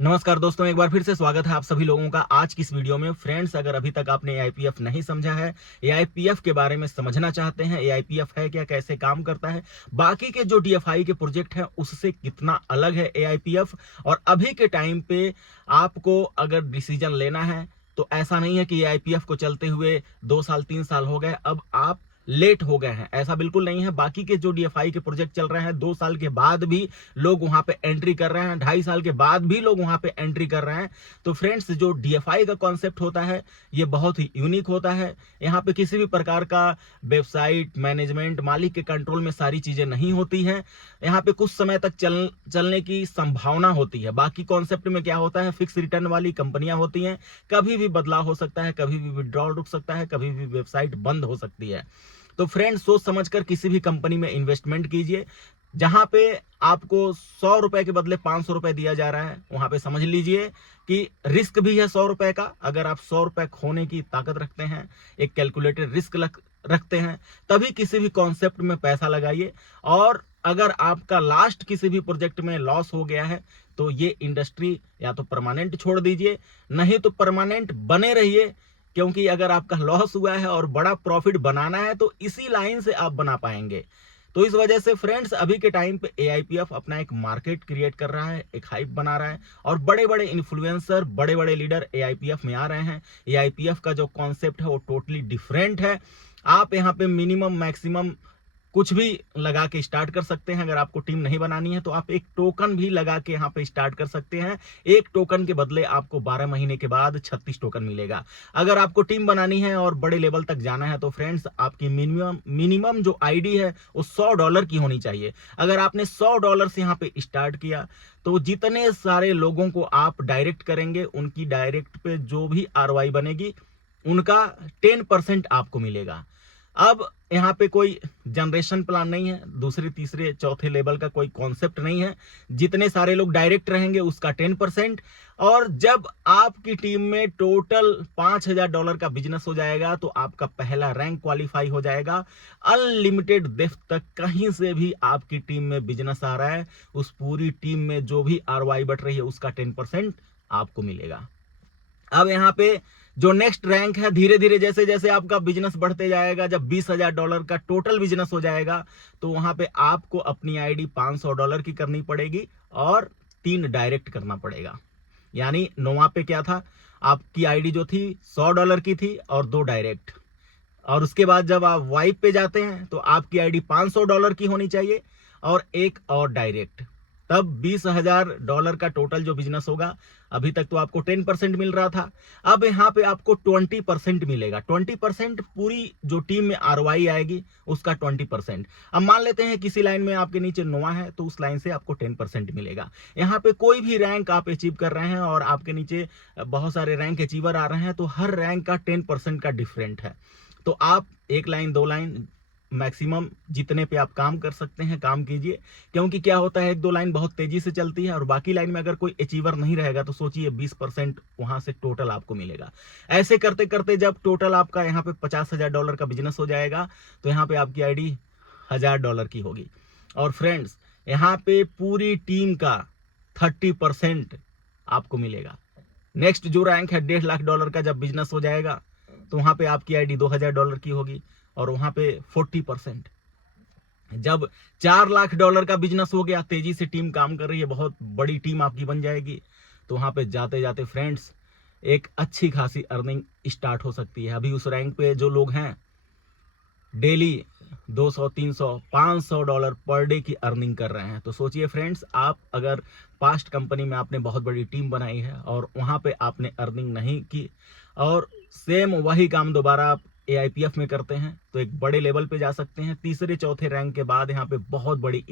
नमस्कार दोस्तों, एक बार फिर से स्वागत है आप सभी लोगों का आज की इस वीडियो में। फ्रेंड्स, अगर अभी तक आपने एआईपीएफ नहीं समझा है, एआईपीएफ के बारे में समझना चाहते हैं, एआईपीएफ है क्या, कैसे काम करता है, बाकी के जो डीएफआई के प्रोजेक्ट हैं उससे कितना अलग है एआईपीएफ, और अभी के टाइम पे आपको अगर डिसीजन लेना है तो ऐसा नहीं है कि एआईपीएफ को चलते हुए 2 साल 3 साल हो गए, अब आप लेट हो गए हैं, ऐसा बिल्कुल नहीं है। बाकी के जो डीएफआई के प्रोजेक्ट चल रहे हैं 2 साल के बाद भी लोग वहां पे एंट्री कर रहे हैं, 2.5 साल के बाद भी लोग वहां पे एंट्री कर रहे हैं। तो फ्रेंड्स, जो डीएफआई का कॉन्सेप्ट होता है ये बहुत ही यूनिक होता है। यहाँ पे किसी भी प्रकार का वेबसाइट मैनेजमेंट मालिक के कंट्रोल में सारी चीजें नहीं होती हैं। यहाँ पे कुछ समय तक चलने की संभावना होती है। बाकी कॉन्सेप्ट में क्या होता है, फिक्स रिटर्न वाली कंपनियां होती हैं, कभी भी बदलाव हो सकता है, कभी भी विड्रॉल रुक सकता है, कभी भी वेबसाइट बंद हो सकती है। तो फ्रेंड्स, सोच समझकर किसी भी कंपनी में इन्वेस्टमेंट कीजिए। जहां पे आपको 100 रुपए के बदले 500 रुपए दिया जा रहा है, वहां पे समझ लीजिए कि रिस्क भी है 100 रुपए का। अगर आप 100 रुपए खोने की ताकत रखते हैं, एक कैलकुलेटेड रिस्क रखते हैं, तभी किसी भी कॉन्सेप्ट में पैसा लगाइए। और अगर आपका लास्ट किसी भी प्रोजेक्ट में लॉस हो गया है तो ये इंडस्ट्री या तो परमानेंट छोड़ दीजिए, नहीं तो परमानेंट बने रहिए। क्योंकि अगर आपका लॉस हुआ है और बड़ा प्रॉफिट बनाना है तो इसी लाइन से आप बना पाएंगे। तो इस वजह से फ्रेंड्स, अभी के टाइम पे एआईपीएफ अपना एक मार्केट क्रिएट कर रहा है, एक हाइप बना रहा है, और बड़े बड़े इन्फ्लुएंसर, बड़े बड़े लीडर एआईपीएफ में आ रहे हैं। एआईपीएफ का जो कॉन्सेप्ट है वो टोटली डिफरेंट है। आप यहाँ पे मिनिमम मैक्सिमम कुछ भी लगा के स्टार्ट कर सकते हैं। अगर आपको टीम नहीं बनानी है तो आप एक टोकन भी लगा के यहाँ पे स्टार्ट कर सकते हैं। एक टोकन के बदले आपको 12 महीने के बाद 36 टोकन मिलेगा। अगर आपको टीम बनानी है और बड़े लेवल तक जाना है तो फ्रेंड्स, आपकी मिनिमम जो आईडी है वो $100 की होनी चाहिए। अगर आपने $100 से यहाँ पे स्टार्ट किया तो जितने सारे लोगों को आप डायरेक्ट करेंगे, उनकी डायरेक्ट पे जो भी आरओआई बनेगी उनका 10% आपको मिलेगा। अब यहाँ पे कोई जनरेशन प्लान नहीं है, दूसरे तीसरे चौथे लेवल का कोई कॉन्सेप्ट नहीं है। जितने सारे लोग डायरेक्ट रहेंगे उसका 10%। और जब आपकी टीम में टोटल $5,000 का बिजनेस हो जाएगा तो आपका पहला रैंक क्वालिफाई हो जाएगा। अनलिमिटेड डेप्थ तक कहीं से भी आपकी टीम में बिजनेस आ रहा है, उस पूरी टीम में जो भी आरओआई बढ़ रही है उसका 10% आपको मिलेगा। अब यहाँ पे जो नेक्स्ट रैंक है, धीरे धीरे जैसे जैसे आपका बिजनेस बढ़ते जाएगा, जब $20,000 का टोटल बिजनेस हो जाएगा तो वहां पे आपको अपनी आईडी $500 की करनी पड़ेगी और 3 डायरेक्ट करना पड़ेगा। यानी नोवा पे क्या था, आपकी आईडी जो थी $100 की थी और 2 डायरेक्ट। और उसके बाद जब आप वाइप पे जाते हैं तो आपकी आईडी $500 की होनी चाहिए और एक और डायरेक्ट। तब $20,000 का टोटल जो बिजनेस होगा। अभी तक तो आपको 10% मिल रहा था, अब यहाँ पे आपको 20% मिलेगा। 20% पूरी जो टीम में आरओआई आएगी उसका 20%। अब मान लेते हैं किसी लाइन में आपके नीचे नोवा है तो उस लाइन से आपको 10% मिलेगा। यहाँ पे कोई भी रैंक आप अचीव कर रहे हैं और आपके नीचे बहुत सारे रैंक अचीवर आ रहे हैं तो हर रैंक का 10% का डिफरेंट है। तो आप 1 लाइन 2 लाइन मैक्सिमम जितने पे आप काम कर सकते हैं काम कीजिए। क्योंकि क्या होता है, 1-2 लाइन बहुत तेजी से चलती है और बाकी लाइन में अगर कोई अचीवर नहीं रहेगा तो सोचिए 20% वहां से टोटल आपको मिलेगा। ऐसे करते करते जब टोटल आपका यहाँ पे $50,000 का बिजनेस हो जाएगा तो यहाँ पे आपकी आईडी $1,000 की होगी। और फ्रेंड्स, यहाँ पे पूरी टीम का 30% आपको मिलेगा। नेक्स्ट जो रैंक है $1.5 लाख का, जब बिजनेस हो जाएगा तो वहां पे आपकी आईडी $2,000 की होगी और वहां पे 40%। जब $4 लाख का बिजनेस हो गया, तेजी से टीम काम कर रही है, बहुत बड़ी टीम आपकी बन जाएगी, तो वहां पे जाते जाते फ्रेंड्स एक अच्छी खासी अर्निंग स्टार्ट हो सकती है। अभी उस रैंक पे जो लोग हैं डेली 200 300 $500 पर डे की अर्निंग कर रहे हैं। तो सोचिए फ्रेंड्स, आप अगर पास्ट कंपनी में आपने बहुत बड़ी टीम बनाई है और वहां पे आपने अर्निंग नहीं की और सेम वही काम दोबारा आप एआईपीएफ में करते हैं तो एक बड़े लेवल पे जा सकते हैं। तीसरे चौथे रैंक के बाद यहाँ पे बहुत बड़ी